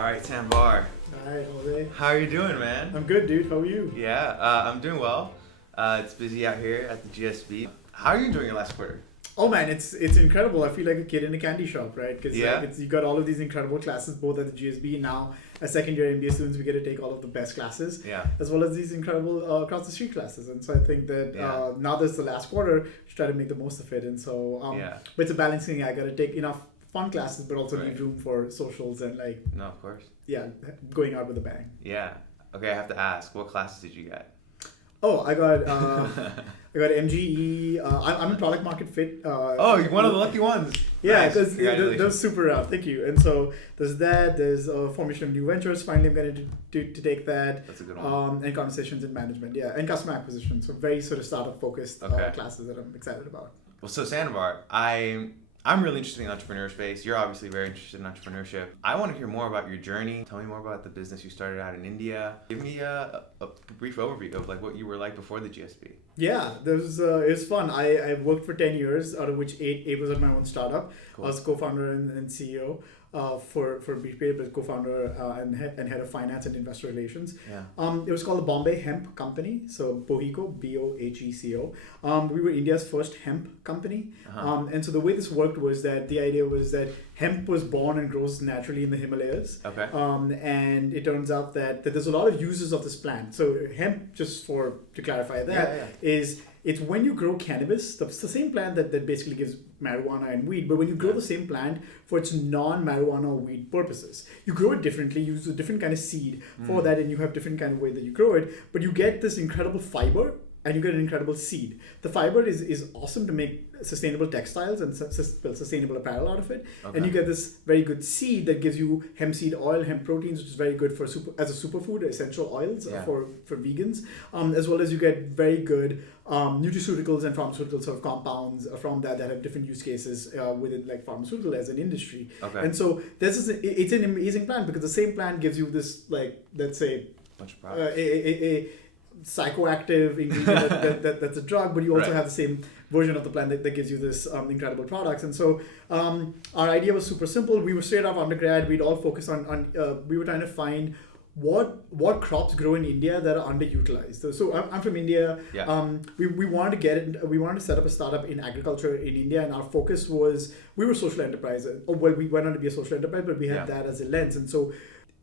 All right, Sanvar. Alright, Jose. How are you doing, man? I'm good, dude. How are you? Yeah, I'm doing well. It's busy out here at the GSB. How are you enjoying your last quarter? Oh man, it's incredible. I feel like a kid in a candy shop, right? Because Yeah. you got all of these incredible classes both at the GSB. Now, as second year MBA students, we get to take all of the best classes, Yeah. as well as these incredible across the street classes. And so I think that Yeah. now that's the last quarter, just try to make the most of it. And so, Yeah. but it's a balancing. I got to take enough fun classes, but also Right. leave room for socials and No, of course. going out with a bang. Yeah. Okay, I have to ask, what classes did you get? Oh, I got MGE. I'm in product market fit. Oh, you're one of the lucky ones. Yeah, Nice. because Congratulations. those super thank you. And so there's that. There's formation of new ventures. Finally, I'm going to take that. That's a good one. And conversations in management. Yeah, and customer acquisition. So very sort of startup focused Okay. classes that I'm excited about. Well, so Sanvar, I'm really interested in the entrepreneur space. You're obviously very interested in entrepreneurship. I want to hear more about your journey. Tell me more about the business you started out in India. Give me a brief overview of like what you were like before the GSB. Yeah, it was fun. I worked for 10 years, out of which eight was at my own startup. Cool. I was co-founder and CEO for BPA, but co-founder and head of finance and investor relations. Yeah. It was called the Bombay Hemp Company, so Boheco, BOHECO. We were India's first hemp company. Uh-huh. And so the way this worked was that the idea was that hemp was born and grows naturally in the Himalayas. Okay. And it turns out that there's a lot of uses of this plant. So hemp, just to clarify that, is it's when you grow cannabis, it's the same plant that basically gives marijuana and weed, but when you grow the same plant for its non-marijuana or weed purposes, you grow it differently, you use a different kind of seed for that, and you have different kind of way that you grow it, but you get this incredible fiber and you get an incredible seed. The fiber is awesome to make sustainable textiles and sustainable apparel out of it. Okay. And you get this very good seed that gives you hemp seed oil, hemp proteins, which is very good as a superfood, essential oils for vegans, as well as you get very good nutraceuticals and pharmaceutical sort of compounds from that have different use cases within like pharmaceutical as an industry. Okay. And so it's an amazing plant because the same plant gives you this, like, let's say, Bunch of products. a psychoactive ingredient that's a drug, but you also Right. have the same version of the plant that gives you this incredible products. And so our idea was super simple. We were straight out of undergrad. We'd all focus on we were trying to find what crops grow in India that are underutilized. So I'm from India. Yeah. We wanted to we wanted to set up a startup in agriculture in India, and our focus was we were social enterprise. We went on to be a social enterprise, but we had that as a lens. And so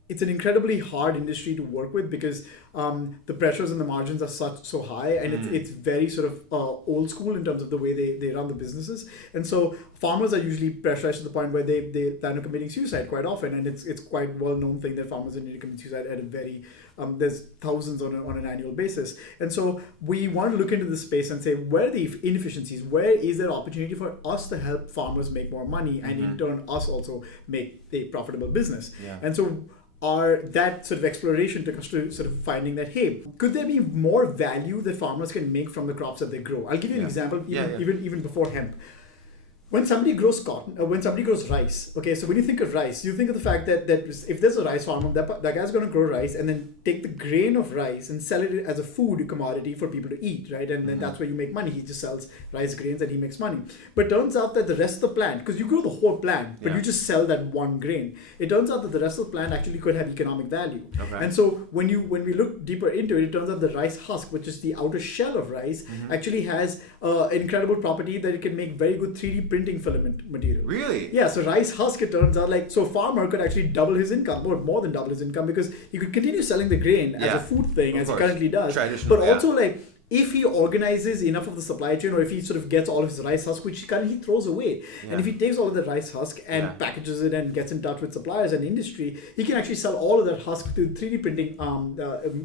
it's an incredibly hard industry to work with because the pressures and the margins are so high, and it's very sort of old school in terms of the way they run the businesses. And so farmers are usually pressurized to the point where they plan on committing suicide quite often, and it's quite well known thing that farmers in India commit suicide at a very there's thousands on an annual basis. And so we want to look into this space and say, where are the inefficiencies? Where is there opportunity for us to help farmers make more money, and in turn us also make a profitable business? Yeah. And so that sort of exploration took us to sort of finding that, hey, could there be more value that farmers can make from the crops that they grow? I'll give you an example, even before hemp. When somebody grows cotton, when somebody grows rice, okay, so when you think of rice, you think of the fact that if there's a rice farmer, that guy's going to grow rice and then take the grain of rice and sell it as a food commodity for people to eat, right? And then that's where you make money. He just sells rice grains and he makes money. But it turns out that the rest of the plant, because you grow the whole plant, but you just sell that one grain, it turns out that the rest of the plant actually could have economic value. Okay. And so when we look deeper into it, it turns out the rice husk, which is the outer shell of rice, actually has an incredible property that it can make very good 3D printing filament material. Really? Yeah, so rice husk, it turns out, like, so farmer could actually double his income, or more than double his income, because he could continue selling the grain as a food thing, as he currently does. Traditional, but also, like, if he organizes enough of the supply chain, or if he sort of gets all of his rice husk, which he throws away, and if he takes all of the rice husk and packages it and gets in touch with suppliers and industry, he can actually sell all of that husk to 3D printing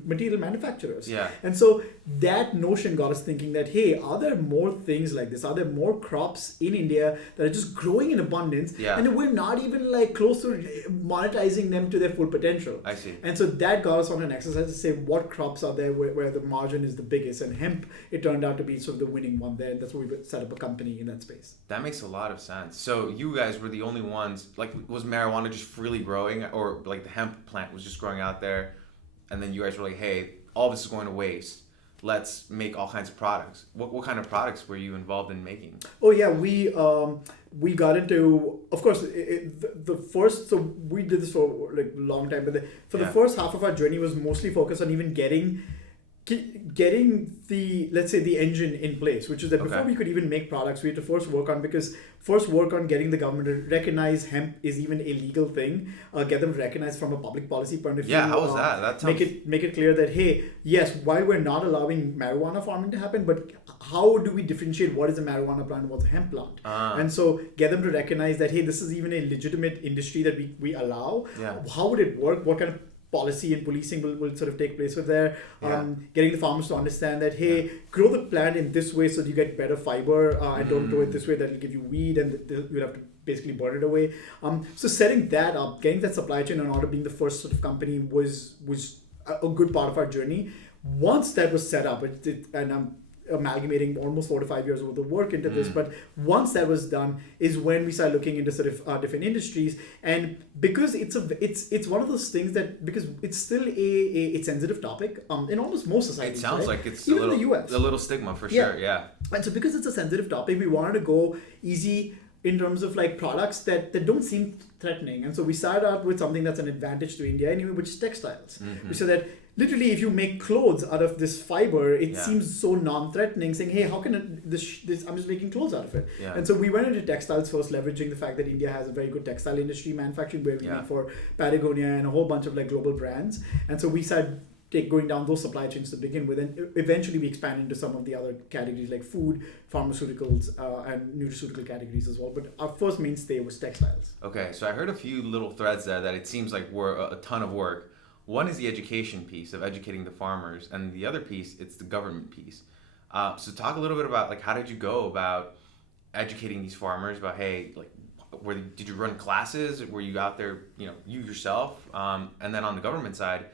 material manufacturers. Yeah. And so that notion got us thinking that, hey, are there more things like this? Are there more crops in India that are just growing in abundance, and we're not even like close to monetizing them to their full potential? I see. And so that got us on an exercise to say what crops are there where the margin is the biggest. And hemp, it turned out to be sort of the winning one there. And that's why we set up a company in that space. That makes a lot of sense. So you guys were the only ones, like, was marijuana just freely growing, or like the hemp plant was just growing out there, and then you guys were like, hey, all this is going to waste. let's make all kinds of products. What kind of products were you involved in making? Oh yeah, we got into, of course, the first, so we did this for like a long time, but the first half of our journey was mostly focused on even getting the, let's say, the engine in place, which is that before we could even make products, we had to first work on getting the government to recognize hemp is even a legal thing, get them recognized from a public policy point of view. Yeah, how was that? That sounds... make it clear that, hey, yes, while we're not allowing marijuana farming to happen, but how do we differentiate what is a marijuana plant and what's a hemp plant? And so get them to recognize that, hey, this is even a legitimate industry that we allow. Yeah. How would it work? What kind of policy and policing will sort of take place with there. Getting the farmers to understand that, hey, grow the plant in this way so that you get better fiber, and don't grow it this way that will give you weed and you'll have to basically burn it away. So setting that up, getting that supply chain in order, being the first sort of company was a good part of our journey. Once that was set up, and I'm amalgamating almost 4 to 5 years worth of work into this, but once that was done is when we started looking into sort of different industries. And because it's one of those things that, because it's still a sensitive topic in almost most societies. It sounds like it's even in the US. A little stigma for sure. Yeah. And so because it's a sensitive topic, we wanted to go easy in terms of like products that don't seem threatening. And so we started out with something that's an advantage to India anyway, which is textiles. So that literally, if you make clothes out of this fiber, it seems so non-threatening, saying, hey, how can this I'm just making clothes out of it. And so we went into textiles first, leveraging the fact that India has a very good textile industry manufacturing, where we make for Patagonia and a whole bunch of like global brands. And so we started going down those supply chains to begin with, and eventually we expanded into some of the other categories like food, pharmaceuticals, and nutraceutical categories as well. But our first mainstay was textiles. Okay, so I heard a few little threads there that it seems like were a ton of work. One is the education piece of educating the farmers, and the other piece, it's the government piece. So talk a little bit about, like, how did you go about educating these farmers about, hey, like, did you run classes? Were you out there, you yourself? And then on the government side,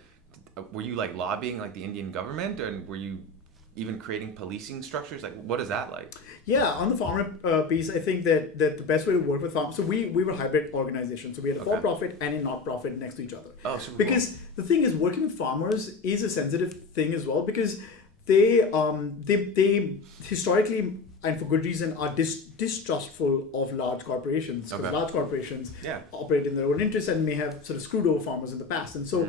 were you like lobbying like the Indian government, and were you even creating policing structures? Like, what is that like? Yeah, on the farmer piece, I think that the best way to work with farmers, so we were a hybrid organization. So we had a for-profit and a not-profit next to each other. Oh, super because cool. The thing is, working with farmers is a sensitive thing as well, because they historically, and for good reason, are distrustful of large corporations. Because large corporations operate in their own interests and may have sort of screwed over farmers in the past. And so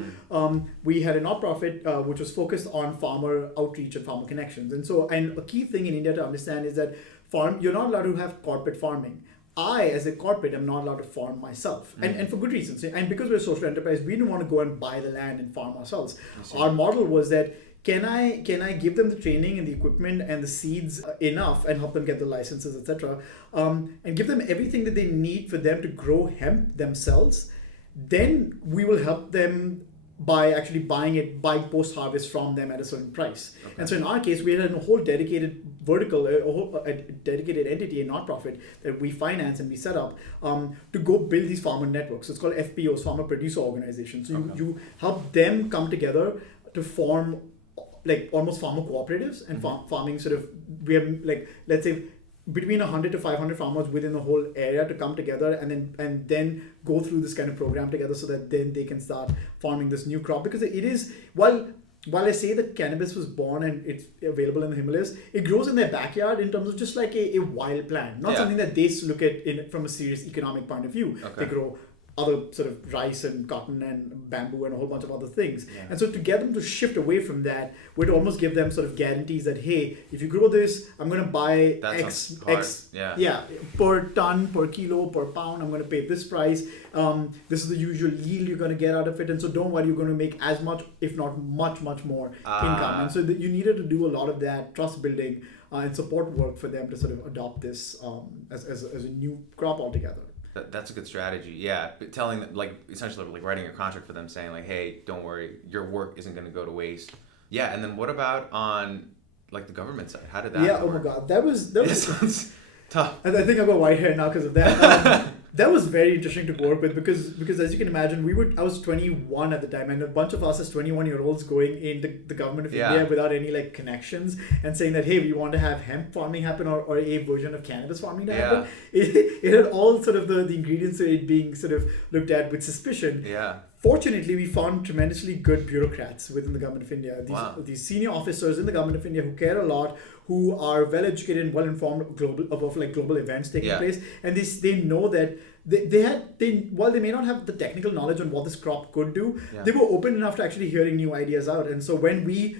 we had a not-profit which was focused on farmer outreach and farmer connections. And a key thing in India to understand is that you're not allowed to have corporate farming. I, as a corporate, am not allowed to farm myself, and for good reasons. And because we're a social enterprise, we didn't want to go and buy the land and farm ourselves. Our model was that, can I give them the training and the equipment and the seeds enough, and help them get the licenses, etc., and give them everything that they need for them to grow hemp themselves? Then we will help them by actually buying post-harvest from them at a certain price. And so in our case, we had a whole dedicated vertical, a dedicated entity, a not-profit, that we finance and we set up to go build these farmer networks. So it's called FPOs, Farmer Producer Organizations. So you help them come together to form like almost farmer cooperatives and farming sort of, we have like, let's say, between 100 to 500 farmers within the whole area to come together and then go through this kind of program together, so that then they can start farming this new crop. Because it is, while I say that cannabis was born and it's available in the Himalayas, it grows in their backyard in terms of just like a wild plant, not something that they look at from a serious economic point of view. They grow other sort of rice and cotton and bamboo and a whole bunch of other things. And so to get them to shift away from that would almost give them sort of guarantees that, hey, if you grow this, I'm going to buy X per ton, per kilo, per pound, I'm going to pay this price. This is the usual yield you're going to get out of it. And so don't worry, you're going to make as much, if not much more income. And so you needed to do a lot of that trust building and support work for them to sort of adopt this as a new crop altogether. That's a good strategy. Yeah, but telling them, like, essentially like writing a contract for them, saying like, hey, don't worry, your work isn't going to go to waste. Yeah, and then what about on like the government side? How did that work? Oh my God, that was tough. And I think I've got white hair now because of that. That was very interesting to work with because as you can imagine, I was 21 at the time, and a bunch of us as 21-year-olds going into the government of India without any like connections and saying that, hey, we want to have hemp farming happen or a version of cannabis farming to happen. It had all sort of the ingredients of it being sort of looked at with suspicion. Fortunately, we found tremendously good bureaucrats within the government of India. These senior officers in the government of India who care a lot, who are well educated and well informed about global events taking place, and they know that while they may not have the technical knowledge on what this crop could do, they were open enough to actually hearing new ideas out. And so when we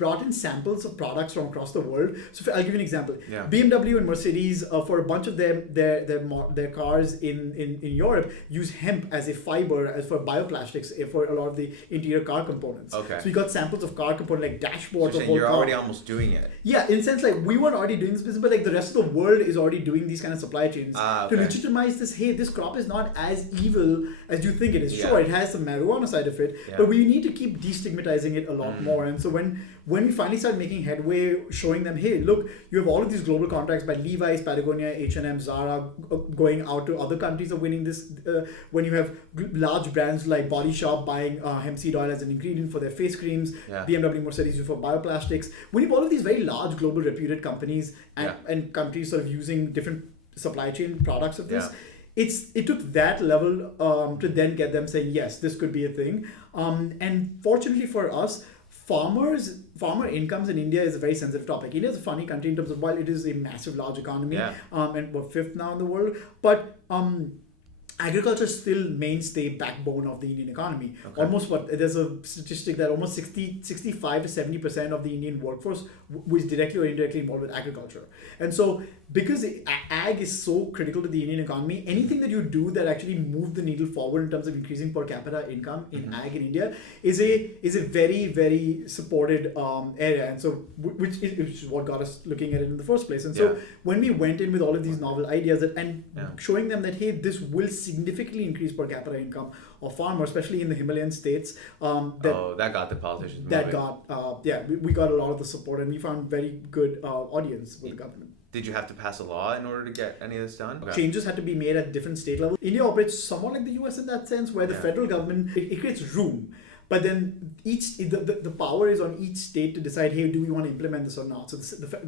brought in samples of products from across the world. So I'll give you an example. BMW and Mercedes, for a bunch of their cars in Europe, use hemp as a fiber as for bioplastics for a lot of the interior car components. Okay. So you got samples of car components like dashboards. So you're already almost doing it. Yeah, in a sense, like we weren't already doing this business, but like the rest of the world is already doing these kind of supply chains to legitimize this. Hey, this crop is not as evil as you think it is. Sure, it has some marijuana side of it, but we need to keep destigmatizing it a lot more. And so when we finally started making headway, showing them, hey, look, you have all of these global contracts by Levi's, Patagonia, H&M, Zara going out to other countries of winning this. When you have large brands like Body Shop buying hemp seed oil as an ingredient for their face creams, BMW, Mercedes for bioplastics. When you have all of these very large global reputed companies and countries sort of using different supply chain products of this, it took that level to then get them saying, yes, this could be a thing. And fortunately for us, farmer incomes in India is a very sensitive topic. India is a funny country in terms of, while it is a massive, large economy, and we're fifth now in the world, but agriculture is still mainstay backbone of the Indian economy. Almost there's a statistic that almost 65 to 70% of the Indian workforce was directly or indirectly involved with agriculture. And so because ag is so critical to the Indian economy, anything that you do that actually moves the needle forward in terms of increasing per capita income in ag in India is a very, very supported area. And so which is what got us looking at it in the first place. And so when we went in with all of these novel ideas and showing them that, hey, this will significantly increase per capita income of farmers, especially in the Himalayan states. That got the politicians moving. We got a lot of the support, and we found very good audience with the government. Did you have to pass a law in order to get any of this done? Changes had to be made at different state levels. India operates somewhat like the US in that sense, where the federal government, it creates room. But then the power is on each state to decide, hey, do we want to implement this or not? So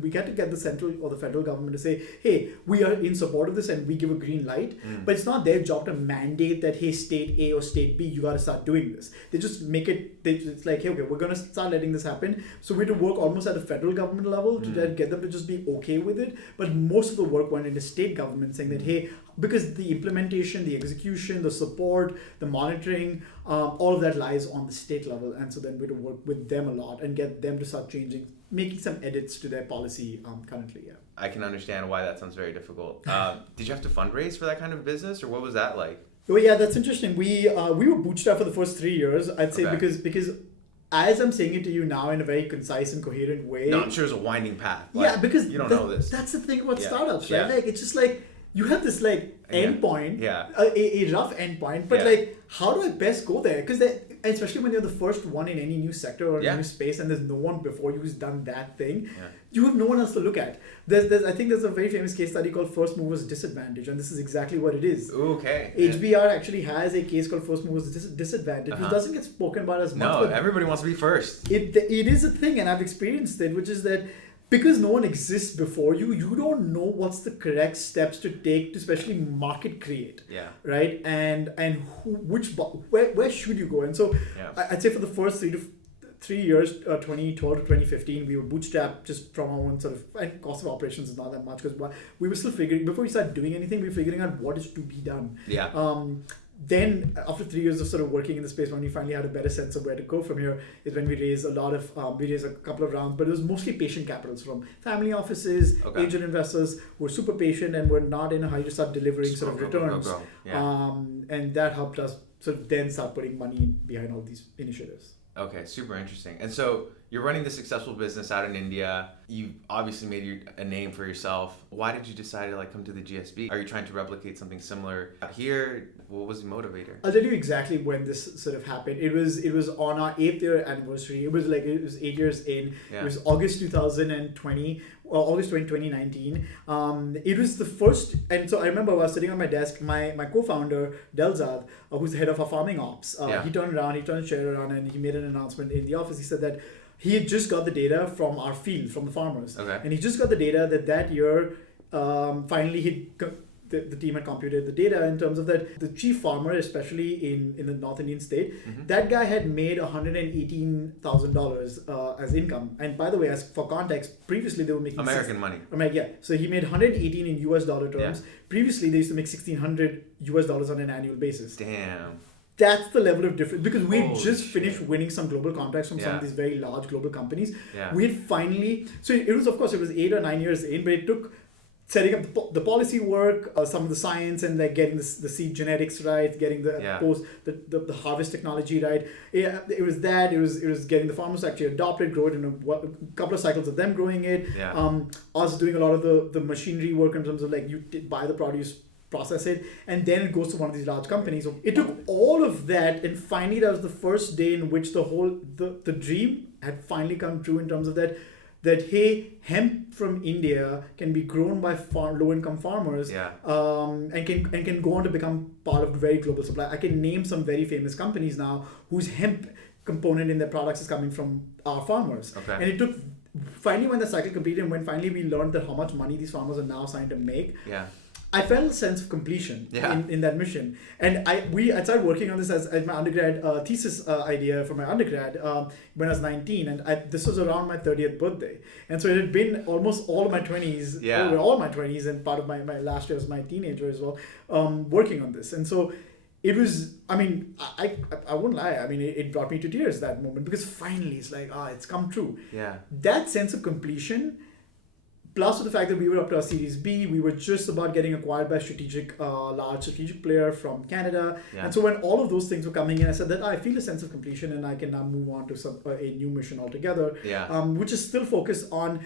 we get to get the central or the federal government to say, hey, we are in support of this and we give a green light. But it's not their job to mandate that, hey, state A or state B, you got to start doing this. They just make it, it's like, hey, okay, we're going to start letting this happen. So we had to work almost at the federal government level to get them to just be okay with it. But most of the work went into state government saying that, hey, because the implementation, the execution, the support, the monitoring, all of that lies on the state level. And so then we had to work with them a lot and get them to start changing, making some edits to their policy currently. I can understand why that sounds very difficult. Did you have to fundraise for that kind of business, or what was that like? Oh yeah, that's interesting. We were bootstrapped for the first 3 years, I'd say, because as I'm saying it to you now in a very concise and coherent way. No, I'm sure it's a winding path. Because you don't know this. That's the thing about startups, right? Like it's just like you have this end point, a rough end point, but how do I best go there? Because especially when you're the first one in any new sector or new space, and there's no one before you who's done that thing, you have no one else to look at. I think there's a very famous case study called First Movers Disadvantage, and this is exactly what it is. Okay. HBR actually has a case called First Movers Disadvantage, which doesn't get spoken about as much. No, everybody wants to be first. It is a thing, and I've experienced it, which is that because no one exists before you, you don't know what's the correct steps to take to especially market create. Right? And where should you go? And so I'd say for the first 3 years, 2012 to 2015, we were bootstrapped just from our own sort of, and cost of operations is not that much because we were still figuring, before we started doing anything, we were figuring out what is to be done. Then after 3 years of sort of working in the space, when we finally had a better sense of where to go from here, is when we raised a couple of rounds, but it was mostly patient capitals from family offices, angel investors who were super patient and were not in a hurry to start delivering sort of returns. And that helped us sort of then start putting money behind all these initiatives. Okay, super interesting. And so you're running the successful business out in India. You obviously made a name for yourself. Why did you decide to come to the GSB? Are you trying to replicate something similar here? What was the motivator? I'll tell you exactly when this sort of happened. It was on our 8th year anniversary. It was 8 years in. It was August 2020. August 2019. It was the first, and so I remember I was sitting on my desk, my co-founder, Delzad, who's the head of our farming ops, he turned his chair around and he made an announcement in the office. He said that he had just got the data from our field, from the farmers. And he just got the data that year, finally the team had computed the data in terms of that the chief farmer, especially in the North Indian state, that guy had made $118,000 as income. And by the way, as for context, previously they were making American money. Yeah. So he made 118 in US dollar terms. Yeah. Previously, they used to make $1,600 US dollars on an annual basis. Damn. That's the level of difference, because we had Holy just shit. finished winning some global contracts from some of these very large global companies. Yeah. We had finally, so it was, of course, it was 8 or 9 years in, but it took setting up the policy work, some of the science, and like getting the seed genetics right, getting the the harvest technology right. Yeah, it was that. It was getting the farmers to actually adopt it, grow it in a couple of cycles of them growing it. Yeah. Us doing a lot of the machinery work in terms of like you buy the produce, process it, and then it goes to one of these large companies. So it took all of that, and finally that was the first day in which the dream had finally come true in terms of that hey, hemp from India can be grown by low income farmers, and can go on to become part of very global supply. I can name some very famous companies now whose hemp component in their products is coming from our farmers. Okay. And it took finally, when the cycle completed, and when finally we learned that how much money these farmers are now starting to make. Yeah. I felt a sense of completion in that mission. And I started working on this as my undergrad thesis idea for my undergrad when I was 19. And this was around my 30th birthday. And so it had been almost all of my 20s, all my 20s, and part of my last year as my teenager as well, working on this. And so it was, I mean, I won't lie. I mean, it brought me to tears, that moment, because finally it's like, it's come true. Yeah. That sense of completion, plus the fact that we were up to our Series B, we were just about getting acquired by a large strategic player from Canada. Yeah. And so when all of those things were coming in, I said that I feel a sense of completion and I can now move on to a new mission altogether, which is still focused on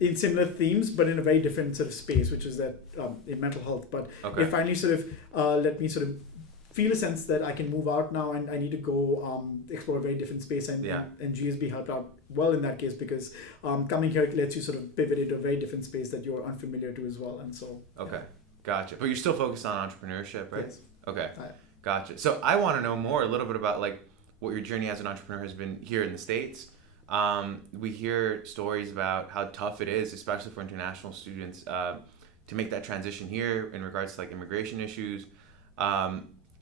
in similar themes, but in a very different sort of space, which is that in mental health. But it finally sort of let me sort of feel a sense that I can move out now and I need to go explore a very different space, and GSB helped out well in that case, because coming here lets you sort of pivot into a very different space that you're unfamiliar to as well. And so Gotcha. But you're still focused on entrepreneurship, right? Yes. Okay. Gotcha. So I want to know more a little bit about like what your journey as an entrepreneur has been here in the States. We hear stories about how tough it is, especially for international students, to make that transition here in regards to like immigration issues.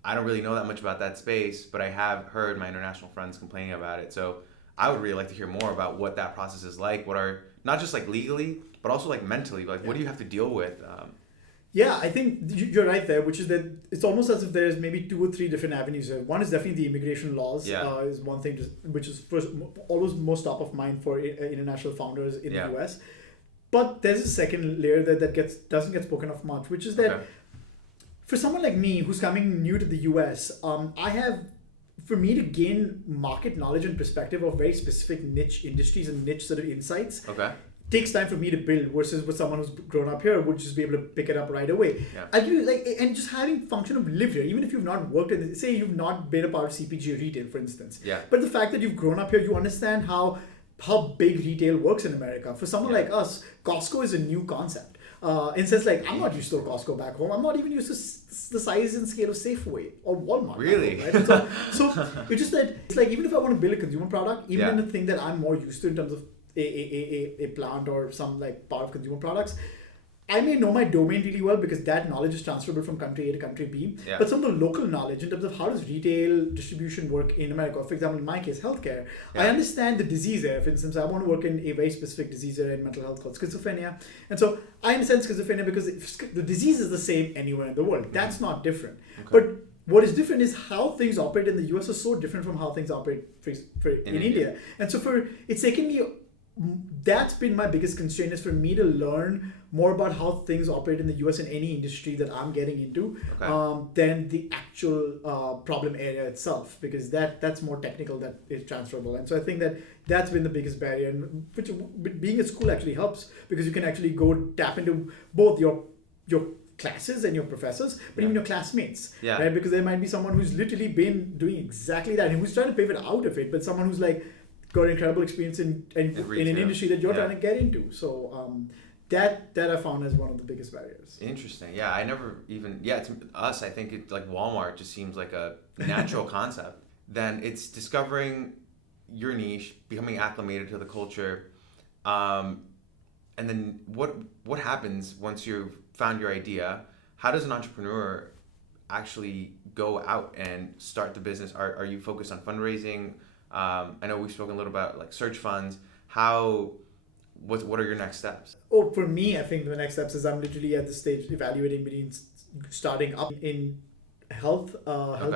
I don't really know that much about that space, but I have heard my international friends complaining about it. So I would really like to hear more about what that process is like. What are, not just like legally, but also like mentally, like what do you have to deal with? Yeah, I think you're right there, which is that it's almost as if there's maybe 2 or 3 different avenues here. One is definitely the immigration laws, is one thing, which is always most top of mind for international founders in the US. But there's a second layer that doesn't get spoken of much, which is that for someone like me who's coming new to the US, for me to gain market knowledge and perspective of very specific niche industries and niche sort of insights, takes time for me to build, versus with someone who's grown up here would just be able to pick it up right away. I do and just having function of lived here, even if you've not worked in, say you've not been a part of CPG or retail, for instance. But the fact that you've grown up here, you understand how big retail works in America. For someone like us, Costco is a new concept. In sense, like, I'm not used to a Costco back home. I'm not even used to the size and scale of Safeway or Walmart. Really? Home, right? So it's just that it's like, even if I want to build a consumer product, even in the thing that I'm more used to in terms of a plant or some like part of consumer products, I may know my domain really well because that knowledge is transferable from country A to country B. But some of the local knowledge in terms of how does retail distribution work in America, for example, in my case, healthcare, I understand the disease area. For instance, I want to work in a very specific disease area in mental health called schizophrenia. And so I understand schizophrenia because the disease is the same anywhere in the world. That's not different. But what is different is how things operate in the US are so different from how things operate in India. And so it's taken me, that's been my biggest constraint, is for me to learn more about how things operate in the US in any industry that I'm getting into, than the actual problem area itself, because that's more technical, that is transferable. And so I think that's been the biggest barrier, and which being at school actually helps, because you can actually go tap into both your classes and your professors, but even your classmates, right? Because there might be someone who's literally been doing exactly that and who's trying to pivot out of it, but someone who's like got incredible experience in an industry that you're trying to get into. So that I found as one of the biggest barriers. Interesting. Yeah, I never even, to us, I think it's like Walmart just seems like a natural concept. Then it's discovering your niche, becoming acclimated to the culture, and then what happens once you've found your idea? how does an entrepreneur actually go out and start the business? Are you focused on fundraising? I know we've spoken a little about like search funds. What are your next steps? Oh, for me, I think the next steps is I'm literally at the stage evaluating between starting up in health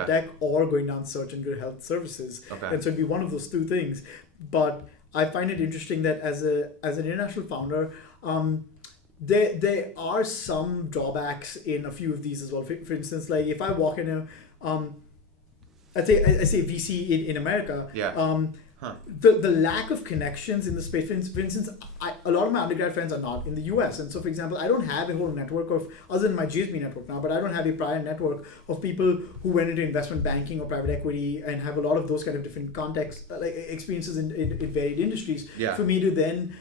tech, or going down search into health services. Okay. And so it'd be one of those two things. But I find it interesting that as an international founder, there are some drawbacks in a few of these as well. For instance, like if I walk in I say VC in America. Yeah. The lack of connections in the space. For instance, a lot of my undergrad friends are not in the US, and so for example, I don't have a whole network of, other than my GSB network now, but I don't have a prior network of people who went into investment banking or private equity and have a lot of those kind of different contexts, like experiences in varied industries. Yeah. For me to then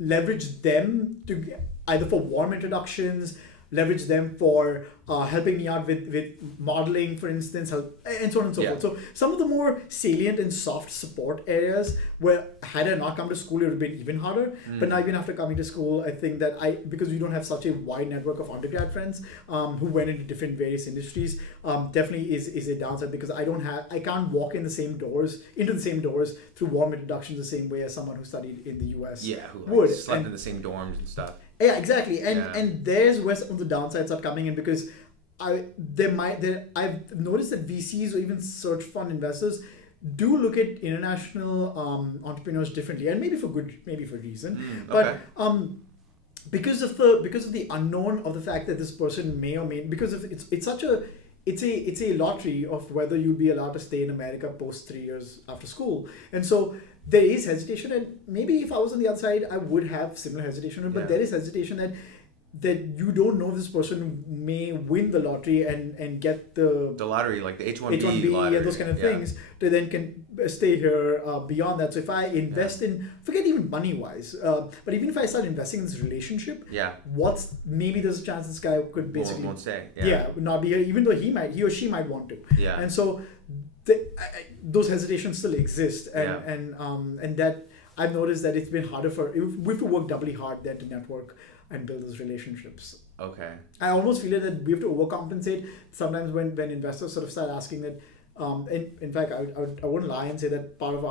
leverage them to either for warm introductions, leverage them for helping me out with modeling, for instance, and so on and so forth. So some of the more salient and soft support areas where had I not come to school, it would have been even harder. But now even after coming to school, I think that because we don't have such a wide network of undergrad friends who went into different various industries, definitely is a downside, because I can't walk into the same doors through warm introductions the same way as someone who studied in the US who like slept in the same dorms and stuff. Yeah, exactly. And there's where some of the downsides are coming in, because I've noticed that VCs or even search fund investors do look at international entrepreneurs differently, and maybe for reason. But because of the unknown of the fact that this person may or may, because of it's a lottery of whether you'll be allowed to stay in America post 3 years after school. And so there is hesitation, and maybe if I was on the other side, I would have similar hesitation. But there is hesitation that you don't know if this person may win the lottery and get the lottery, like the H1B lottery, and those kind of things, to then can stay here beyond that. So if I invest in, forget even money wise, but even if I start investing in this relationship, maybe there's a chance this guy could basically won't stay. Not be here, even though he or she might want to. And so those hesitations still exist, and that I've noticed that it's been harder we have to work doubly hard there to network and build those relationships. Okay. I almost feel that we have to overcompensate sometimes when investors sort of start asking that. In fact, I wouldn't lie and say that part of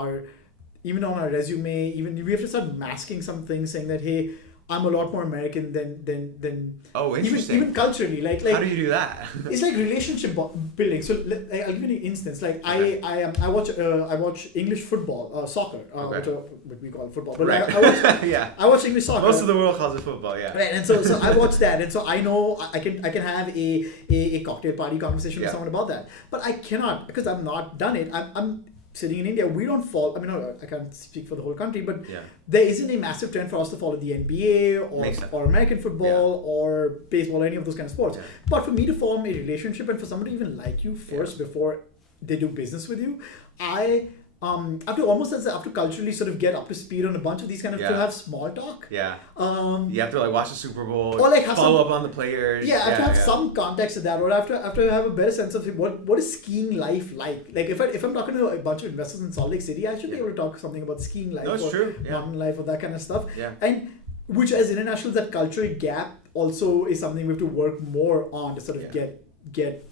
even on our resume, even we have to start masking some things, saying that, hey, I'm a lot more American than interesting. Even culturally, like how do you do that? It's like relationship building. So I'll give you an instance. Like I watch English football, soccer, what we call football. But I watch English soccer. Most of the world calls it football, Right, and so I watch that, and so I know I can have a cocktail party conversation with someone about that. But I cannot, because I've not done it. I'm sitting in India, we don't follow. I mean, I can't speak for the whole country, but there isn't a massive trend for us to follow the NBA or American football or baseball, or any of those kind of sports. But for me to form a relationship and for someone to even like you first before they do business with you, I have to culturally sort of get up to speed on a bunch of these kind of to have small talk. You have to like watch the Super Bowl, or like follow up on the players. I have to have some context to that, or I have to have a better sense of what is skiing life like. Like if I'm talking to a bunch of investors in Salt Lake City, I should be able to talk something about skiing life mountain life or that kind of stuff. And which as internationals, that cultural gap also is something we have to work more on to sort of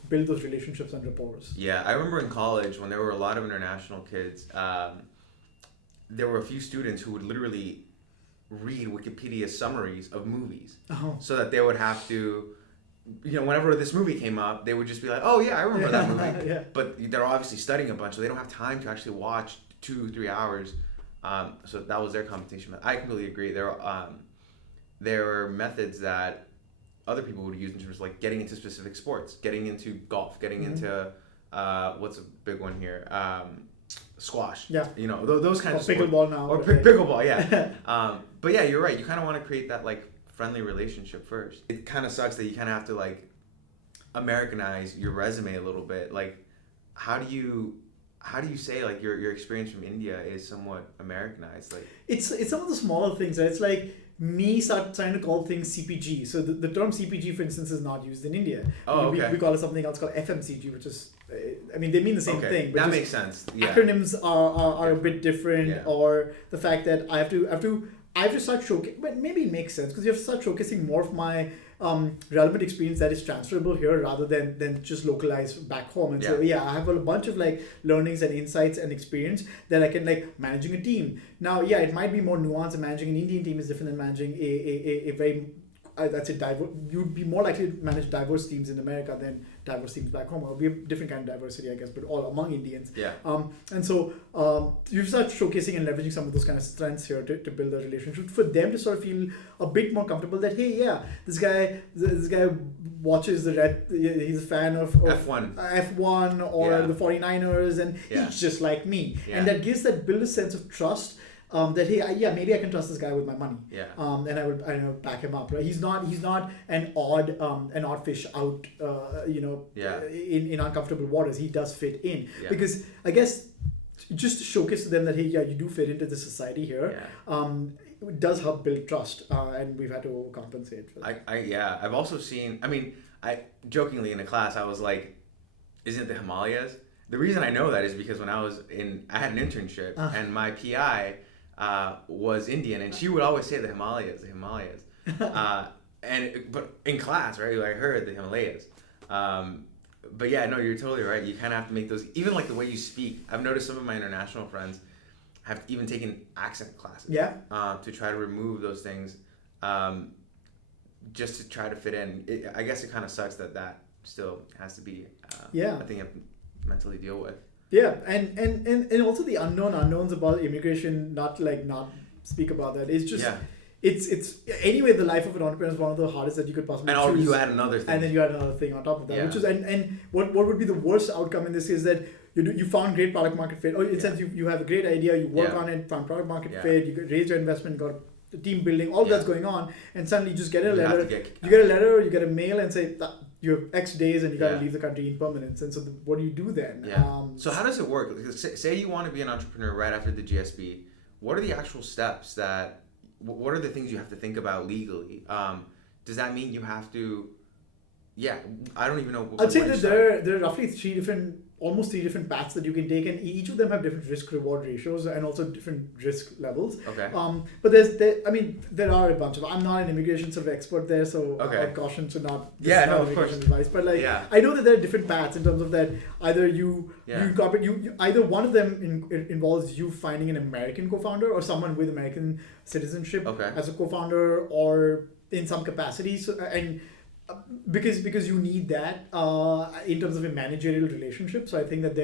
build those relationships and rapport. Yeah, I remember in college when there were a lot of international kids, there were a few students who would literally read Wikipedia summaries of movies so that they would have to, whenever this movie came up, they would just be like, oh yeah, I remember that movie. But they're obviously studying a bunch, so they don't have time to actually watch 2-3 hours. So that was their competition. I completely agree. There were methods that other people would use in terms of like getting into specific sports, getting into golf, getting into what's a big one here, squash. Those kinds of pickleball sports. now. Or pickleball, but yeah, you're right. You kind of want to create that like friendly relationship first. It kind of sucks that you kind of have to like Americanize your resume a little bit. Like, how do you say like your experience from India is somewhat Americanized? Like, it's some of the smaller things, right? It's like me trying to call things CPG. So the term CPG, for instance, is not used in India. We call it something else called FMCG, which is, they mean the same thing. But that makes sense. Acronyms are a bit different, or the fact that I have to start showcasing, but maybe it makes sense because you have to start showcasing more of my relevant experience that is transferable here rather than just localized back home. And so I have a bunch of like learnings and insights and experience that I can like managing a team. Now, it might be more nuanced, and managing an Indian team is different than managing a very that's a diverse. You'd be more likely to manage diverse teams in America than diverse teams back home. We have different kind of diversity, I guess, but all among Indians. Yeah. And so you start showcasing and leveraging some of those kind of strengths here to build a relationship for them to sort of feel a bit more comfortable that this guy watches the red. He's a fan of F1 or the 49ers, and he's just like me, and that build a sense of trust. That maybe I can trust this guy with my money. And I would back him up. Right? He's not an odd fish out. In uncomfortable waters. He does fit in because I guess just to showcase to them that you do fit into the society here. It does help build trust, and we've had to overcompensate for that. I've also seen. I mean, I jokingly in a class I was like, "Isn't it the Himalayas?" The reason I know that is because when I had an internship and my PI. Was Indian, and she would always say the Himalayas. But in class, right? I heard the Himalayas. But you're totally right. You kind of have to make those, even like the way you speak. I've noticed some of my international friends have even taken accent classes. To try to remove those things, just to try to fit in. I guess it kind of sucks that still has to be a thing you have to mentally deal with. Yeah, and also the unknowns about immigration, not speak about that. It's just it's anyway, the life of an entrepreneur is one of the hardest that you could possibly choose. And you add another thing. And then you add another thing on top of that, which is and what would be the worst outcome in this is that you found great product market fit. Or in sense you have a great idea, you work on it, found product market fit, you raised your investment, got the team building, all that's going on, and suddenly you just get a letter. You get a letter, you get a mail, and say you have X days and you got to leave the country in permanence. And so what do you do then? So how does it work? Say you want to be an entrepreneur right after the GSB. What are the actual steps what are the things you have to think about legally? Does that mean you have to, I don't even know. I'd say that there are roughly almost three different paths that you can take, and each of them have different risk-reward ratios and also different risk levels. Okay. But there are a bunch of. I'm not an immigration sort of expert there, so I caution to not. Of course. Advice, but I know that there are different paths in terms of that. Either you incorporate either one of them involves you finding an American co-founder or someone with American citizenship as a co-founder or in some capacity. So because you need that in terms of a managerial relationship. So I think that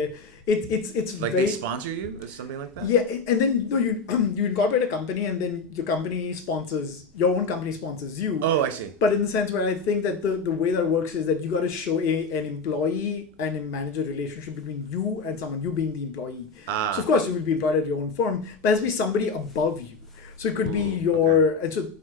it's like they sponsor you or something like that. And then you incorporate a company, and then your own company sponsors you. Oh, I see. But in the sense where I think that the way that works is that you got to show an employee and a manager relationship between you and someone, you being the employee. So of course you will be employed at your own firm, but it has to be somebody above you. So it could be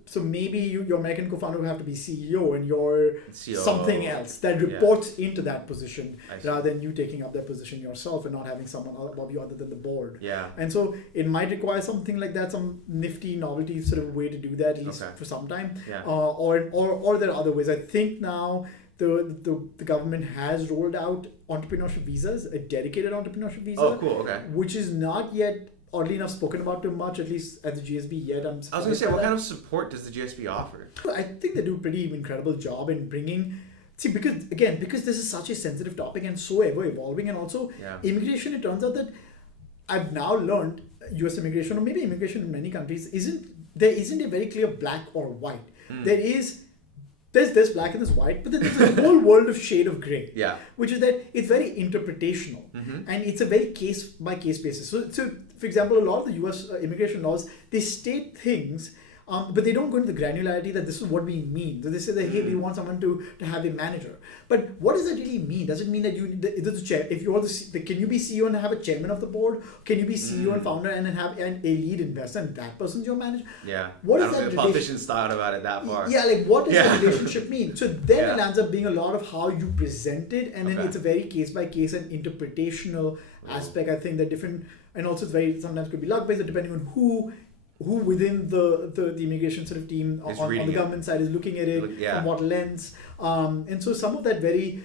so maybe your American co-founder will have to be CEO and you're something else that reports into that position rather than you taking up that position yourself and not having someone above you other than the board. And so it might require something like that, some nifty novelty sort of way to do that, at least for some time. Or there are other ways. I think now the government has rolled out entrepreneurship visas, a dedicated entrepreneurship visa. Oh, cool. Okay. Which is not yet, oddly enough, spoken about too much, at least at the GSB yet. I was going to say, what kind of support does the GSB offer? I think they do a pretty incredible job in bringing... See, because this is such a sensitive topic and so ever evolving, and also immigration, it turns out that I've now learned US immigration, or maybe immigration in many countries, there isn't a very clear black or white. There's black and there's white, but then there's a whole world of shade of gray. Which is that it's very interpretational, and it's a very case by case basis. So for example, a lot of the US immigration laws, they state things, but they don't go into the granularity that this is what we mean. So they say that, hey, we want someone to have a manager. But what does that really mean? Does it mean that the chair, if you're can you be CEO and have a chairman of the board? Can you be CEO and founder and then have a lead investor and that person's your manager? What is that? Politicians thought about it that far. What does that relationship mean? So then it ends up being a lot of how you present it, and then it's a very case by case and interpretational aspect. I think that different, and also it's very, sometimes could be luck based depending on who within the immigration sort of team on the government side is looking at it, from what lens. And so some of that very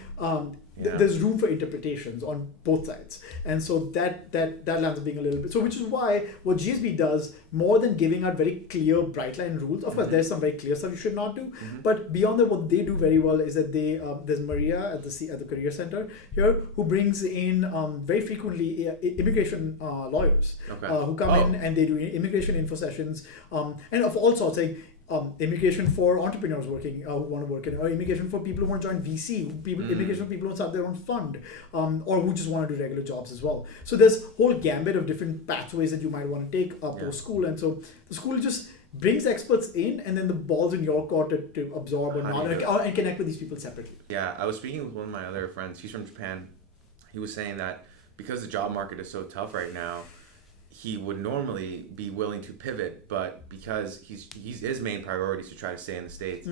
Yeah. there's room for interpretations on both sides, and so that lands up being a little bit. So which is why what GSB does, more than giving out very clear, bright line rules. Of course, there's some very clear stuff you should not do, but beyond that, what they do very well is that they there's Maria at the Career Center here, who brings in very frequently immigration lawyers who come in and they do immigration info sessions and of all sorts, like immigration for entrepreneurs working who want to work in, or immigration for people who want to join VC, immigration for people who want to start their own fund, or who just want to do regular jobs as well. So there's whole gambit of different pathways that you might want to take post school, and so the school just brings experts in, and then the ball's in your court to absorb or not, and connect with these people separately. Yeah, I was speaking with one of my other friends. He's from Japan. He was saying that because the job market is so tough right now, he would normally be willing to pivot, but because his main priority is to try to stay in the States,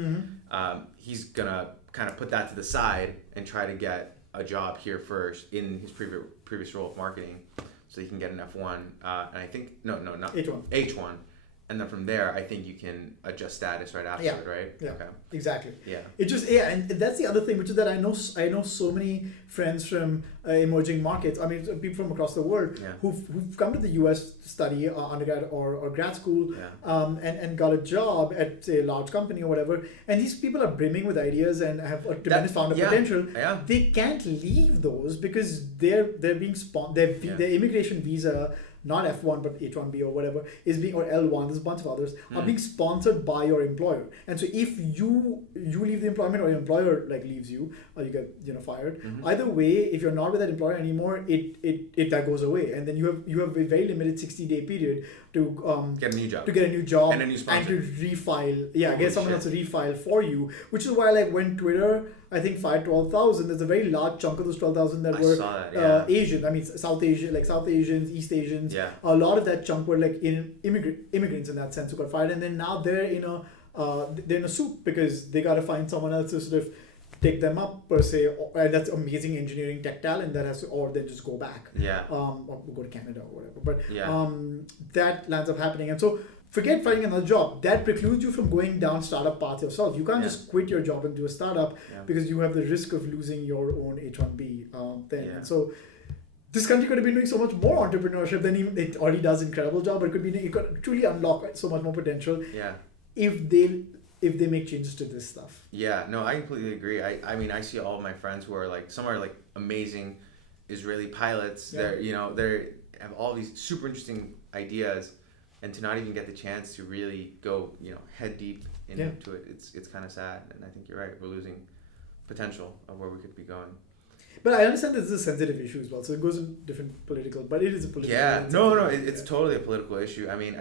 he's gonna kind of put that to the side and try to get a job here first in his previous role of marketing, so he can get an F1. And I think not H1. And then from there, I think you can adjust status right after it, right? Yeah, okay. Exactly. Yeah. It just and that's the other thing, which is that I know so many friends from emerging markets. I mean, people from across the world who've come to the US to study undergrad or grad school, and got a job at say a large company or whatever. And these people are brimming with ideas and have a tremendous founder potential. Yeah. They can't leave those because they're being their immigration visa, not F1 but H1B or whatever, is being, or L1, there's a bunch of others, are being sponsored by your employer. And so if you leave the employment, or your employer like leaves you, or you get fired, either way, if you're not with that employer anymore, it that goes away, and then you have a very limited 60-day period to get a new job and a new sponsor, and to refile, get someone else to refile for you. Which is why, like, when Twitter, I think, fired 12,000, there's a very large chunk of those 12,000 that were Asian. I mean, South Asians, East Asians. Yeah. A lot of that chunk were like immigrants in that sense who got fired, and then now they're in a soup because they got to find someone else to sort of take them up per se, and that's amazing engineering tech talent that has to, or then just go back. Or go to Canada or whatever. But that lands up happening, and so forget finding another job. That precludes you from going down startup path yourself. You can't just quit your job and do a startup because you have the risk of losing your own H1B thing. And so this country could have been doing so much more entrepreneurship than even it already does. Incredible job, but it could truly unlock so much more potential. If they make changes to this stuff. Yeah, no, I completely agree. I mean, I see all of my friends who are like, some are like amazing Israeli pilots. They have all these super interesting ideas, and to not even get the chance to really go, head deep into it, it's kind of sad. And I think you're right. We're losing potential of where we could be going. But I understand this is a sensitive issue as well, so it goes in different political. But it is a political. Yeah, it's totally a political issue. I mean,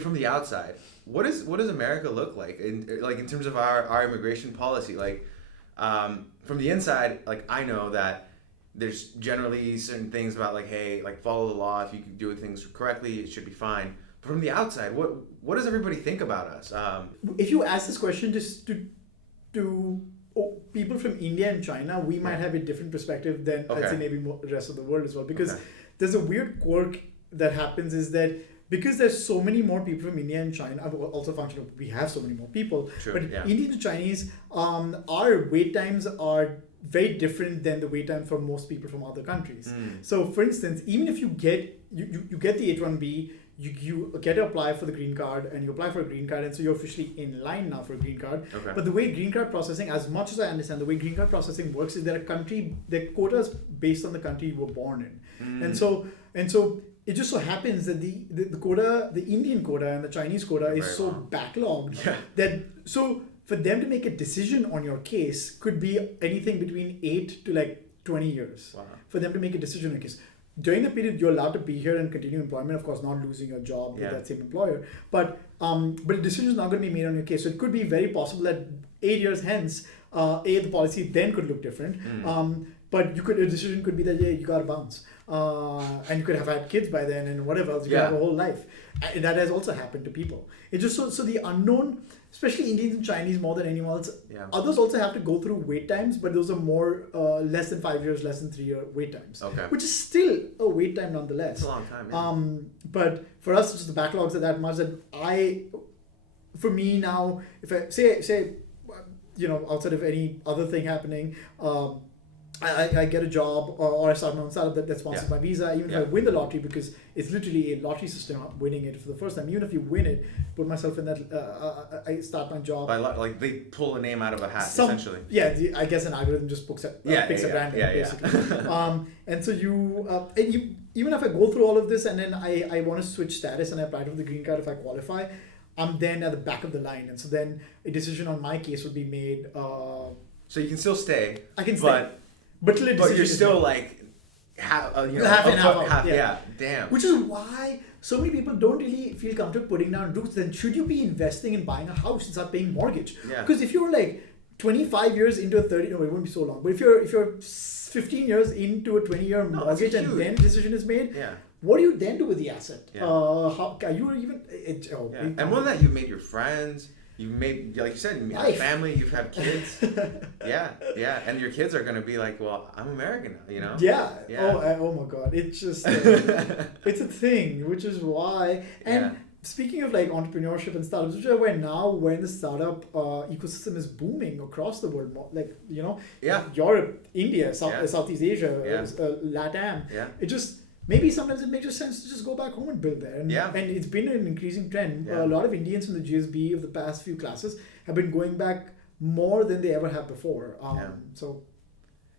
from the outside, what does America look like in terms of our immigration policy? Like, from the inside, like, I know that there's generally certain things about like, hey, like, follow the law. If you can do things correctly, it should be fine. But from the outside, what does everybody think about us? If you ask this question just to people from India and China, we might have a different perspective than I'd say maybe the rest of the world as well. Because there's a weird quirk that happens, is that because there's so many more people from India and China, also a function of we have so many more people. Indian to Chinese, our wait times are very different than the wait time for most people from other countries. So, for instance, even if you get the H1B, you get to apply for the green card, and you apply for a green card, and so you're officially in line now for a green card. But the way green card processing, as much as I understand, the way green card processing works is that the quota is based on the country you were born in, and so it just so happens that the quota, the Indian quota and the Chinese quota is so backlogged that so for them to make a decision on your case could be anything between 8 to like 20 years for them to make a decision on your case. During the period you're allowed to be here and continue employment, of course, not losing your job with that same employer, but a decision is not going to be made on your case. So it could be very possible that 8 years hence, the policy then could look different. But a decision could be that you got to bounce, and you could have had kids by then and whatever else. You could have a whole life, and that has also happened to people. It's just so the unknown, especially Indians and Chinese more than anyone else. Others also have to go through wait times, but those are more less than 5 years, less than 3 year wait times. Which is still a wait time nonetheless. It's a long time. But for us, just the backlogs are that much that for me now, if I say outside of any other thing happening, I get a job or I start my own startup that sponsors my visa, even if I win the lottery, because it's literally a lottery system, I'm winning it for the first time. Even if you win it, put myself in that, I start my job. Like they pull a name out of a hat, essentially. Yeah, I guess an algorithm just picks a brand name, basically. And so you even if I go through all of this and then I want to switch status and I apply for the green card if I qualify, I'm then at the back of the line. And so then a decision on my case would be made. So you can still stay. I can stay. But you're still like half and half. Yeah, damn. Which is why so many people don't really feel comfortable putting down roots. Then should you be investing in buying a house and start paying mortgage? Yeah. Because if you're like 25 years into a 30, no, it won't be so long. But if you're 15 years into a 20-year mortgage and then a decision is made, what do you then do with the asset? Yeah. How are you even? And more than that, you've made your friends. You've made, like you said, you have family, you've had kids. yeah. And your kids are going to be like, well, I'm American now, you know? Yeah. Oh my God. It's just, it's a thing, which is why. And speaking of like entrepreneurship and startups, which is where now when the startup ecosystem is booming across the world, like, Europe, India, Southeast Asia, LATAM, it just, maybe sometimes it makes just sense to just go back home and build there. And it's been an increasing trend. A lot of Indians from the GSB of the past few classes have been going back more than they ever have before.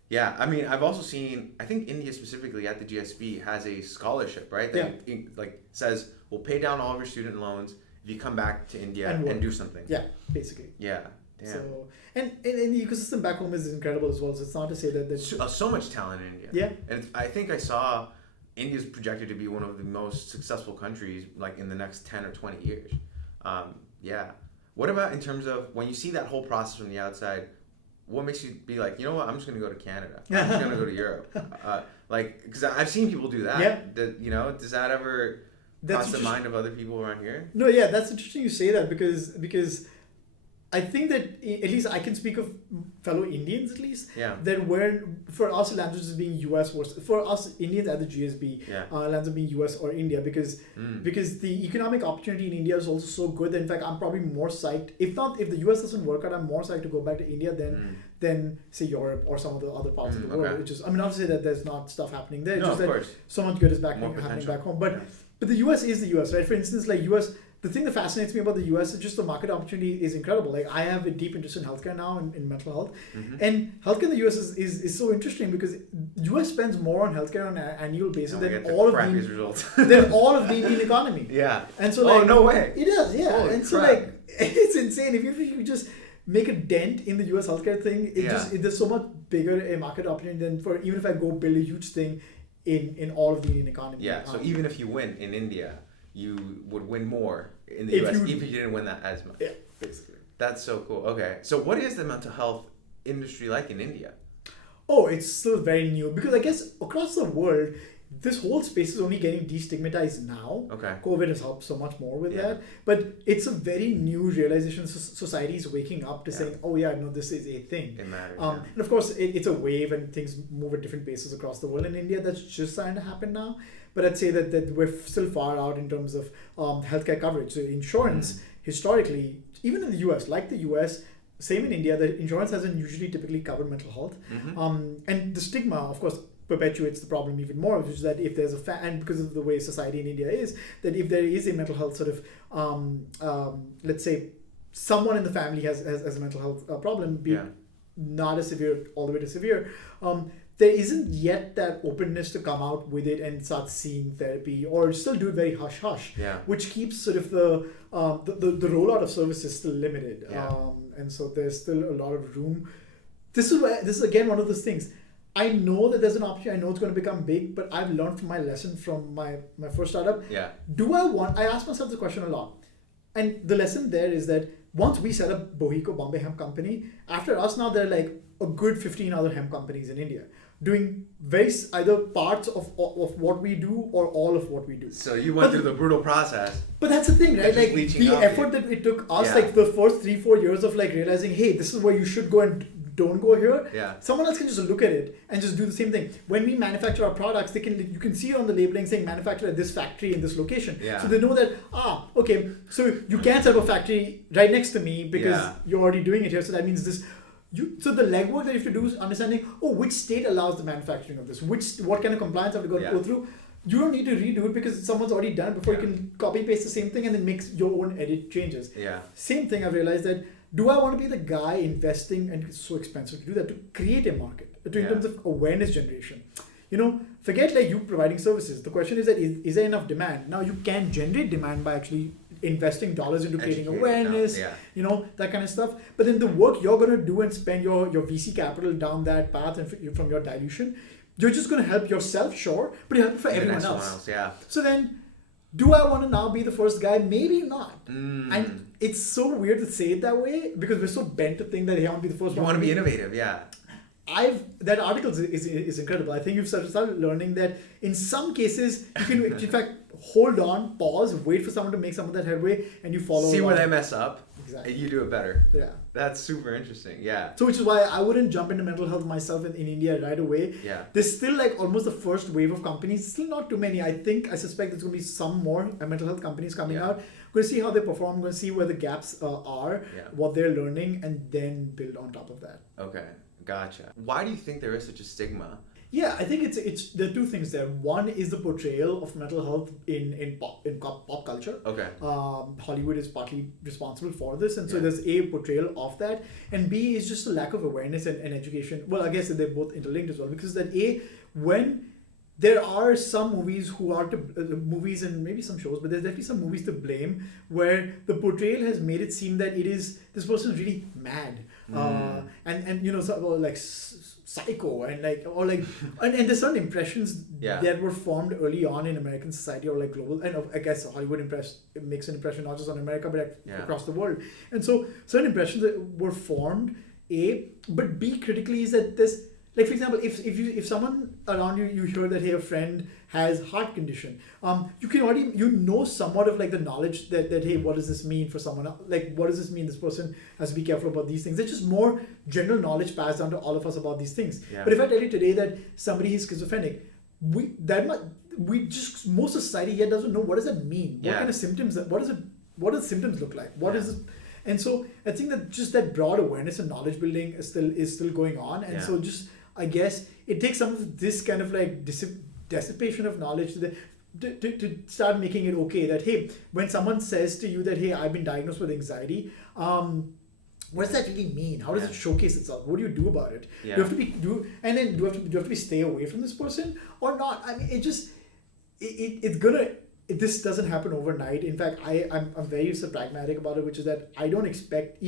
Yeah, I mean, I've also seen, I think India specifically at the GSB has a scholarship, right? That like says, we'll pay down all of your student loans if you come back to India and do something. Yeah, basically. Yeah. Damn. So, and the ecosystem back home is incredible as well. So it's not to say that... So much talent in India. Yeah. And I think I saw... India's projected to be one of the most successful countries like in the next 10 or 20 years. What about in terms of when you see that whole process from the outside, what makes you be like, you know what, I'm just going to go to Canada. I'm just going to go to Europe. Because I've seen people do that. Yeah. Does that ever cross the mind of other people around here? No, yeah, that's interesting you say that because I think that at least I can speak of fellow Indians at least. That for us it lands up being US versus for us Indians at the GSB lands up being US or India because the economic opportunity in India is also so good that in fact I'm probably more psyched. If the US doesn't work out, I'm more psyched to go back to India than say Europe or some of the other parts of the world. Which is, I mean, not to say that there's not stuff happening there. Just that so much good is happening back home. But the US is the US, right? For instance, like US. The thing that fascinates me about the US is just the market opportunity is incredible. Like I have a deep interest in healthcare now in mental health. And healthcare in the US is so interesting because US spends more on healthcare on an annual basis than all of the Indian economy. And so like, no way. It does, Holy and so crap. like it's insane. If you just make a dent in the US healthcare thing, there's so much bigger a market opportunity than for even if I go build a huge thing in all of the Indian economy. So even if you win in India, you would win more in the US if you didn't win that as much. Yeah, basically. That's so cool. Okay. So what is the mental health industry like in India? Oh, it's still very new because I guess across the world, this whole space is only getting destigmatized now. Okay. COVID has helped so much more with that. But it's a very new realization. Society is waking up to saying, oh yeah, no, this is a thing. It matters. And of course, it's a wave and things move at different paces across the world. In India, that's just starting to happen now. But I'd say that we're still far out in terms of healthcare coverage. So insurance, historically, even in the US, like the US, same in India, the insurance hasn't usually typically covered mental health. And the stigma, of course, perpetuates the problem even more, which is that if there's and because of the way society in India is, that if there is a mental health sort of, let's say, someone in the family has a mental health problem, be it not as severe all the way to severe, there isn't yet that openness to come out with it and start seeing therapy or still do it very hush-hush, which keeps sort of the rollout of services still limited. And so there's still a lot of room. This is again one of those things. I know that there's an opportunity. I know it's going to become big, but I've learned from my lesson from my first startup. I ask myself the question a lot. And the lesson there is that once we set up Bombay Hemp Company, after us now there are like a good 15 other hemp companies in India doing either parts of what we do or all of what we do. So you went through the brutal process. But that's the thing, right? Like the effort that it took us, like the first 3-4 years of like realizing, hey, this is where you should go and don't go here. Yeah. Someone else can just look at it and just do the same thing. When we manufacture our products, you can see on the labeling saying manufactured at this factory in this location. Yeah. So they know that, okay, so you can't set up a factory right next to me because you're already doing it here. So that means this. So the legwork that you have to do is understanding, which state allows the manufacturing of this? What kind of compliance have to go through? You don't need to redo it because someone's already done it before. You can copy paste the same thing and then make your own edit changes. Yeah. Same thing, I've realized that, do I want to be the guy investing, and it's so expensive to do that, to create a market, in terms of awareness generation? Forget like you providing services. The question is that is there enough demand? Now you can generate demand by actually investing dollars into creating awareness, that kind of stuff. But then the work you're going to do and spend your VC capital down that path and from your dilution, you're just going to help yourself, sure, but you help for everyone else. Yeah. So then, do I want to now be the first guy? Maybe not. And it's so weird to say it that way because we're so bent to think that I want to be the first one. You want to be innovative, yeah. That article is incredible. I think you've started learning that in some cases you can in fact hold on, pause, wait for someone to make some of that headway, and you follow. See where they mess up, exactly, and you do it better. Yeah, that's super interesting. Yeah. So which is why I wouldn't jump into mental health myself in India right away. Yeah. There's still like almost the first wave of companies. Still not too many. I suspect there's going to be some more mental health companies coming out. We're going to see how they perform. We're going to see where the gaps are, what they're learning, and then build on top of that. Okay. Gotcha. Why do you think there is such a stigma? Yeah, I think it's there are two things there. One is the portrayal of mental health in pop culture. Okay. Hollywood is partly responsible for this, and so there's a portrayal of that, and B is just a lack of awareness and education. Well, I guess they're both interlinked as well, because that when there are some movies movies and maybe some shows, but there's definitely some movies to blame where the portrayal has made it seem that this person's really mad, and so, like psycho and and there's certain impressions that were formed early on in American society or like global, and I guess Hollywood makes an impression not just on America but across the world, and so certain impressions that were formed, but B critically is that this. Like for example, if someone around you hear that a friend has heart condition, you can already somewhat of like the knowledge that hey, what does this mean for someone else? Like what does this mean? This person has to be careful about these things. It's just more general knowledge passed down to all of us about these things. Yeah. But if I tell you today that somebody is schizophrenic, most of society here doesn't know what does that mean. What kind of symptoms? What do the symptoms look like? What is this? And so I think that just that broad awareness and knowledge building is still going on, and so just. I guess it takes some of this kind of like dissipation of knowledge to start making it okay that hey, when someone says to you that hey, I've been diagnosed with anxiety, what does that really mean? How does it showcase itself? What do you do about it? Yeah. Do you have to stay away from this person or not? I mean, this doesn't happen overnight. In fact, I'm very pragmatic about it, which is that I don't expect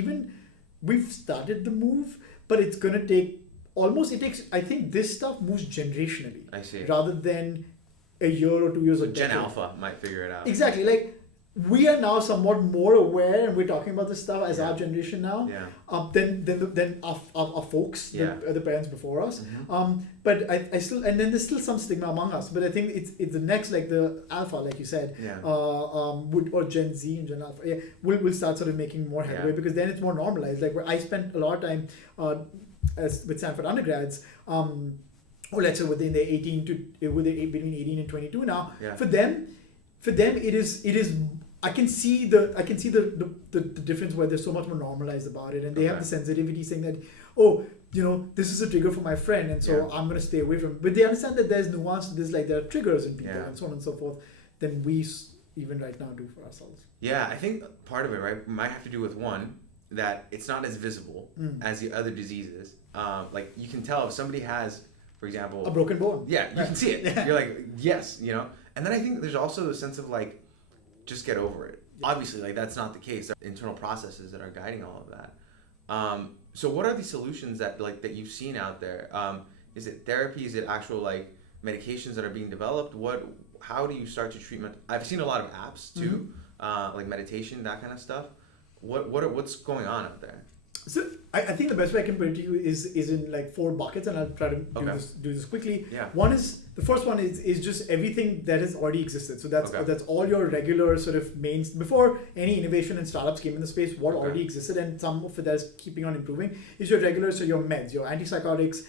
we've started the move, but it's gonna take. I think this stuff moves generationally. I see. Rather than a year or 2 years or Gen Alpha might figure it out. Exactly. Like, we are now somewhat more aware and we're talking about this stuff as our generation now. Yeah. Than our folks, the parents before us. Mm-hmm. But I still, and then there's still some stigma among us. But I think it's the next, like the Alpha, like you said, or Gen Z and Gen Alpha, will start sort of making more headway because then it's more normalized. Like where I spent a lot of time with Stanford undergrads, or let's say between 18 and 22 now. Yeah. For them, it is. I can see the difference where they're so much more normalized about it, and they have the sensitivity saying that, this is a trigger for my friend, and so I'm going to stay away from it. But they understand that there's nuance to this, like there are triggers in people and so on and so forth, than we even right now do for ourselves. Yeah, I think part of it, right, might have to do with one, that it's not as visible as the other diseases. Like you can tell if somebody has, for example, a broken bone. Yeah, you can see it. Yeah. You're like, yes, And then I think there's also a sense of like, just get over it. Yeah. Obviously, like that's not the case. There are internal processes that are guiding all of that. So what are the solutions that you've seen out there? Is it therapy? Is it actual like medications that are being developed? How do you start to treatment? I've seen a lot of apps too, like meditation, that kind of stuff. What's going on out there? So I think the best way I can put it to you is in like 4 buckets, and I'll try to do this quickly. Yeah. One is The first one is just everything that has already existed. So that's all your regular sort of mains. Before any innovation and startups came in the space, what already existed, and some of it that is keeping on improving, is your regular, so your meds, your antipsychotics,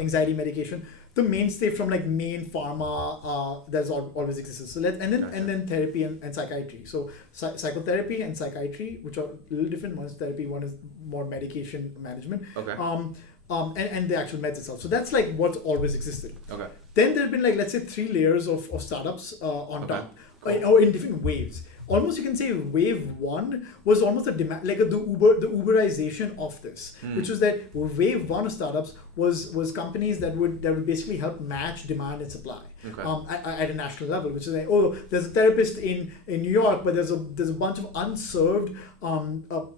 anxiety medication, the mainstay from like main pharma that's always existed. So and then therapy and psychiatry. So psychotherapy and psychiatry, which are a little different. One is therapy, one is more medication management. And the actual meds itself. So that's like what's always existed. Then there have been like, let's say, 3 layers of startups on top, or in different waves. Almost you can say wave 1 was almost the Uberization of this, which was that wave 1 of startups was companies that would basically help match demand and supply at a national level, which is like, there's a therapist in New York, but there's a bunch of unserved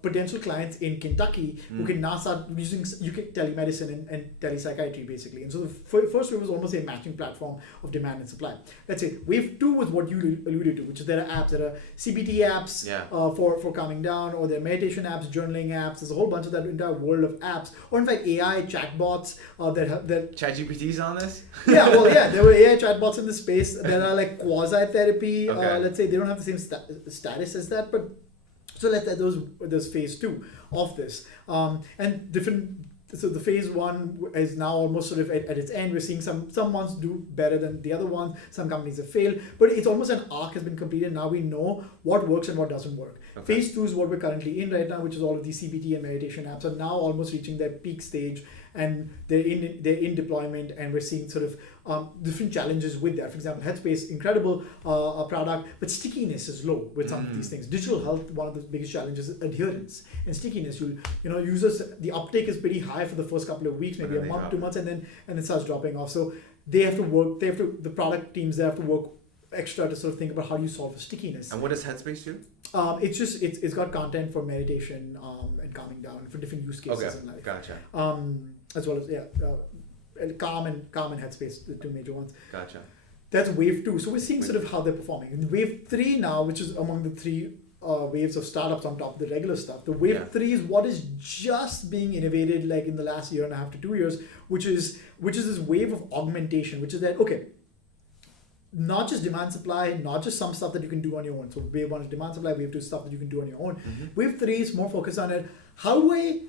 potential clients in Kentucky who can now start using telemedicine and telepsychiatry basically. And so the first wave was almost a matching platform of demand and supply. Let's say wave 2 was what you alluded to, which is there are apps, there are CBT apps for calming down, or there are meditation apps, journaling apps. There's a whole bunch of that entire world of apps, or in fact AI chatbots that ChatGPT's on this. There were AI chatbots in the space that are like quasi therapy. Let's say they don't have the same status as that, but so there's phase 2 of this, and different. So the phase 1 is now almost sort of at its end. We're seeing some ones do better than the other ones. Some companies have failed, but it's almost an arc has been completed. Now we know what works and what doesn't work. Phase 2 is what we're currently in right now, which is all of these CBT and meditation apps are now almost reaching their peak stage, and they're in deployment, and we're seeing sort of different challenges with that. For example, Headspace, incredible product, but stickiness is low with some of these things. Digital health, one of the biggest challenges is adherence and stickiness. Users, the uptake is pretty high for the first couple of weeks, maybe a month, 2 months, and then it starts dropping off. So they have to work. The product teams, they have to work extra to sort of think about how do you solve the stickiness. And what does Headspace do? It's got content for meditation and calming down for different use cases in life. Gotcha. As well as Calm and Headspace, the 2 major ones. Gotcha. That's wave 2. So we're seeing sort of how they're performing. In wave 3 now, which is among the 3 waves of startups on top of the regular stuff. The wave 3 is what is just being innovated like in the last 1.5 to 2 years, which is this wave of augmentation, which is that not just demand supply, not just some stuff that you can do on your own. So wave 1 is demand supply, wave 2 is stuff that you can do on your own. Wave 3 is more focused on it. How do I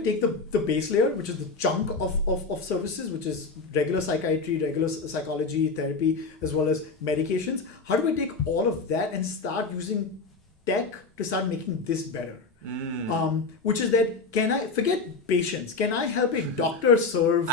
take the base layer, which is the chunk of services, which is regular psychiatry, regular psychology, therapy, as well as medications. How do I take all of that and start using tech to start making this better? Which is that, can I forget patients? Can I help a doctor serve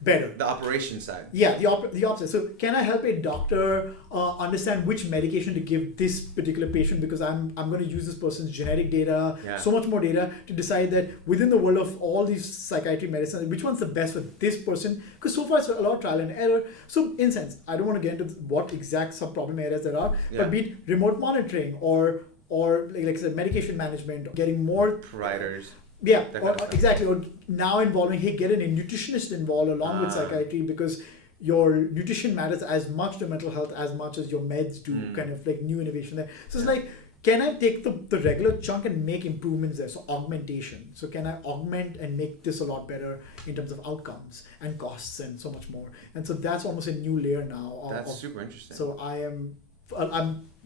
better? The operation side. Yeah, the opposite. So can I help a doctor understand which medication to give this particular patient, because I'm going to use this person's genetic data, so much more data, to decide that within the world of all these psychiatric medicine, which one's the best for this person, because so far it's a lot of trial and error. So in a sense, I don't want to get into what exact sub-problem areas there are, but be it remote monitoring or like I said, medication management, getting more providers. Yeah, exactly. Or now involving, get a nutritionist involved along with psychiatry, because your nutrition matters as much to mental health as much as your meds do, kind of like new innovation there. So it's like, can I take the regular chunk and make improvements there? So augmentation. So can I augment and make this a lot better in terms of outcomes and costs and so much more? And so that's almost a new layer now. That's super interesting. So I'm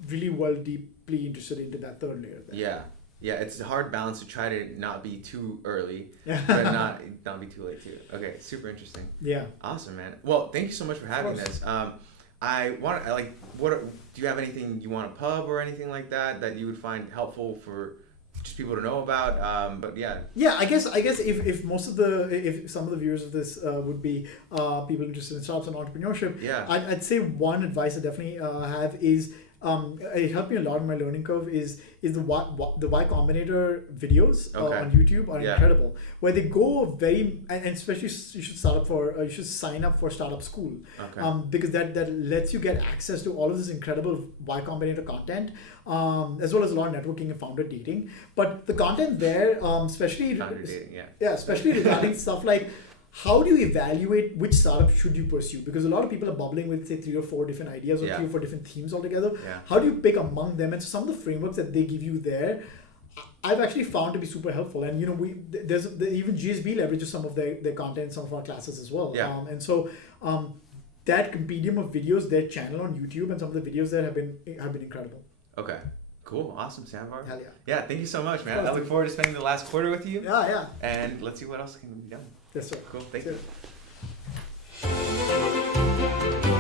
really deeply interested into that 3rd layer there. Yeah, it's a hard balance to try to not be too early, but not be too late too. Okay, super interesting. Yeah. Awesome, man. Well, thank you so much for having this. Do you have anything you want to pub or anything like that you would find helpful for just people to know about? But yeah. Yeah, I guess if some of the viewers of this would be people interested in startups and entrepreneurship, I'd say one advice I definitely have is, it helped me a lot in my learning curve, is the Y Combinator videos on YouTube are incredible, where they go and especially you should sign up for Startup School, because that lets you get access to all of this incredible Y Combinator content, as well as a lot of networking and founder dating. But the content there, especially regarding stuff like, how do you evaluate which startup should you pursue? Because a lot of people are bubbling with, say, 3 or 4 different ideas or 3 or 4 different themes altogether. How do you pick among them? And so some of the frameworks that they give you there, I've actually found to be super helpful. And even GSB leverages some of their content, some of our classes as well. And so that compendium of videos, their channel on YouTube, and some of the videos there have been incredible. Okay. Cool. Awesome, Sanvar. Hell yeah. Yeah, thank you so much, man. I look forward to spending the last quarter with you. Yeah. And let's see what else can be done. Yes, sir. Cool. Thank you.